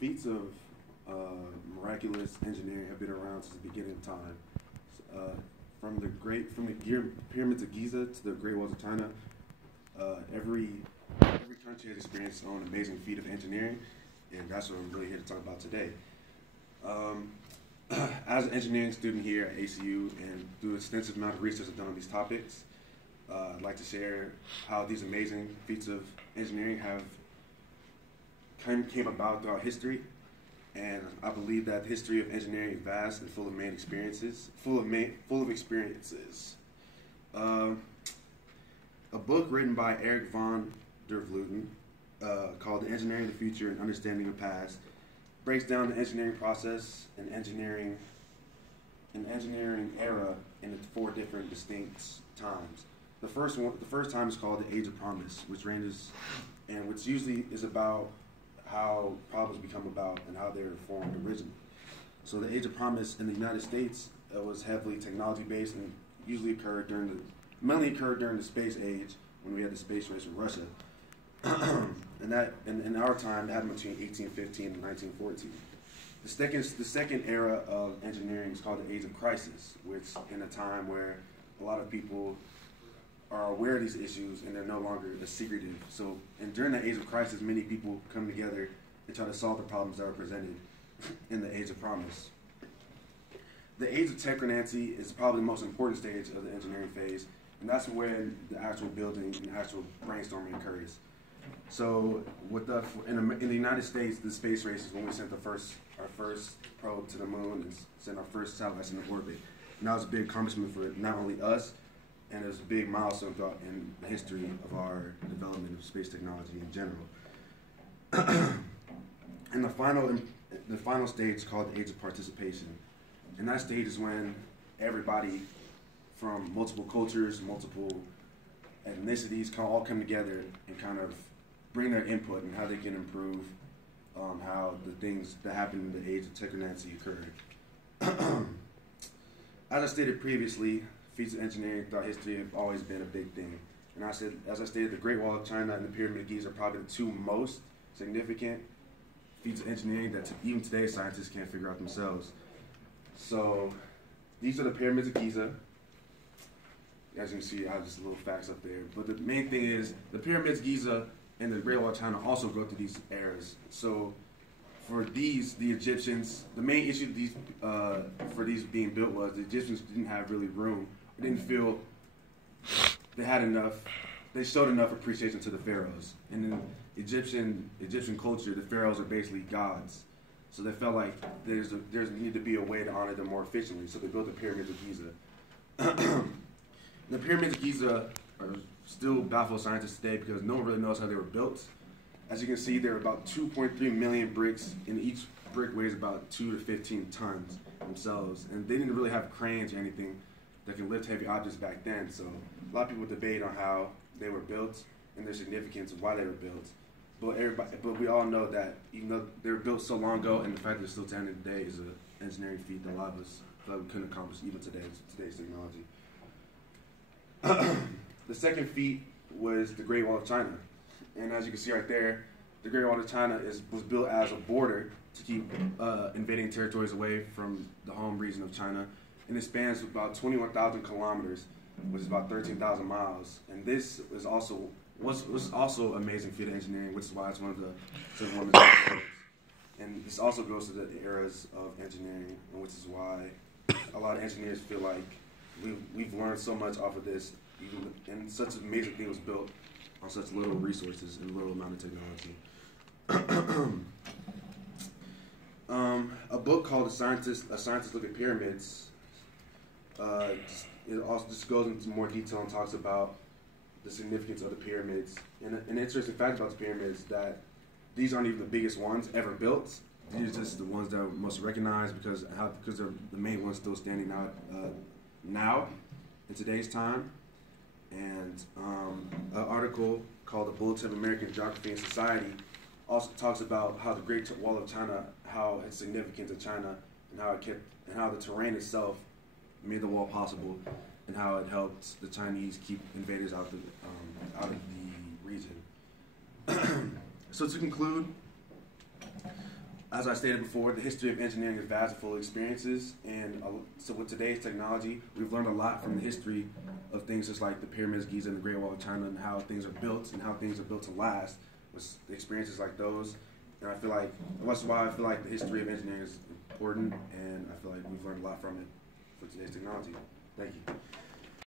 Feats of miraculous engineering have been around since the beginning of time. From the pyramids of Giza to the Great Walls of China, every country has experienced its own amazing feat of engineering, and that's what I'm really here to talk about today. Um, as an engineering student here at ACU, and through the extensive amount of research I've done on these topics, I'd like to share how these amazing feats of engineering have came about throughout history. And I believe that the history of engineering is vast and full of main experiences. Full of experiences. A book written by Eric von der Vleuten called "The Engineering of the Future and Understanding the Past" breaks down the engineering process and engineering era into four different distinct times. The first time is called the Age of Promise, which usually is about how problems become about and how they were formed originally. So the Age of Promise in the United States was heavily technology based and usually mainly occurred during the space age when we had the space race with Russia. And that in our time, that happened between 1815 and 1914. The second era of engineering is called the Age of Crisis, which in a time where a lot of people are aware of these issues and they're no longer as secretive. So, and during the Age of Crisis, many people come together and try to solve the problems that are presented in the Age of Promise. The Age of Technocracy is probably the most important stage of the engineering phase, and that's when the actual building and actual brainstorming occurs. So, in the United States, the space race is when we sent our first probe to the moon and sent our first satellites into orbit. And that was a big accomplishment for not only us, and it was a big milestone throughout in the history of our development of space technology in general. And the final stage is called the Age of Participation. And that stage is when everybody from multiple cultures, multiple ethnicities all come together and kind of bring their input and how they can improve how the things that happened in the Age of Technocracy occurred. As I stated previously, feats of engineering throughout history have always been a big thing. And as I stated, the Great Wall of China and the Pyramid of Giza are probably the two most significant feats of engineering that even today scientists can't figure out themselves. So these are the Pyramids of Giza. As you can see, I have just little facts up there. But the main thing is the Pyramids of Giza and the Great Wall of China also go through these eras. So for the Egyptians, the main issue for these being built was the Egyptians didn't have really room. They didn't feel they had enough. They showed enough appreciation to the pharaohs. And in Egyptian culture, the pharaohs are basically gods. So they felt like there's need to be a way to honor them more efficiently. So they built the Pyramids of Giza. The Pyramids of Giza are still baffle scientists today because no one really knows how they were built. As you can see, there are about 2.3 million bricks, and each brick weighs about 2 to 15 tons themselves. And they didn't really have cranes or anything that can lift heavy objects back then. So a lot of people debate on how they were built and their significance of why they were built. But we all know that even though they were built so long ago, and the fact that they're still standing today is an engineering feat that a lot of us thought we couldn't accomplish even today's technology. The second feat was the Great Wall of China. And as you can see right there, the Great Wall of China was built as a border to keep invading territories away from the home region of China. And it spans about 21,000 kilometers, which is about 13,000 miles. And this was also an amazing feat of engineering, which is why it's one of the and this also goes to the eras of engineering, and which is why a lot of engineers feel like we've learned so much off of this, and such an amazing thing was built on such little resources and little amount of technology. A book called A Scientist Look at Pyramids it also just goes into more detail and talks about the significance of the pyramids. And an interesting fact about the pyramids is that these aren't even the biggest ones ever built. These are just the ones that are most recognized because they're the main ones still standing out now in today's time. And an article called The Bulletin of American Geography and Society also talks about how the Great Wall of China, how its significance in China, and how the terrain itself made the wall possible, and how it helped the Chinese keep invaders out of the region. So to conclude, as I stated before, the history of engineering is vast and full of experiences, and so with today's technology, we've learned a lot from the history of things just like the pyramids, Giza, and the Great Wall of China, and how things are built and how things are built to last. With the experiences like those, and I feel like that's why I feel like the history of engineering is important, and I feel like we've learned a lot from it for today's technology. Thank you.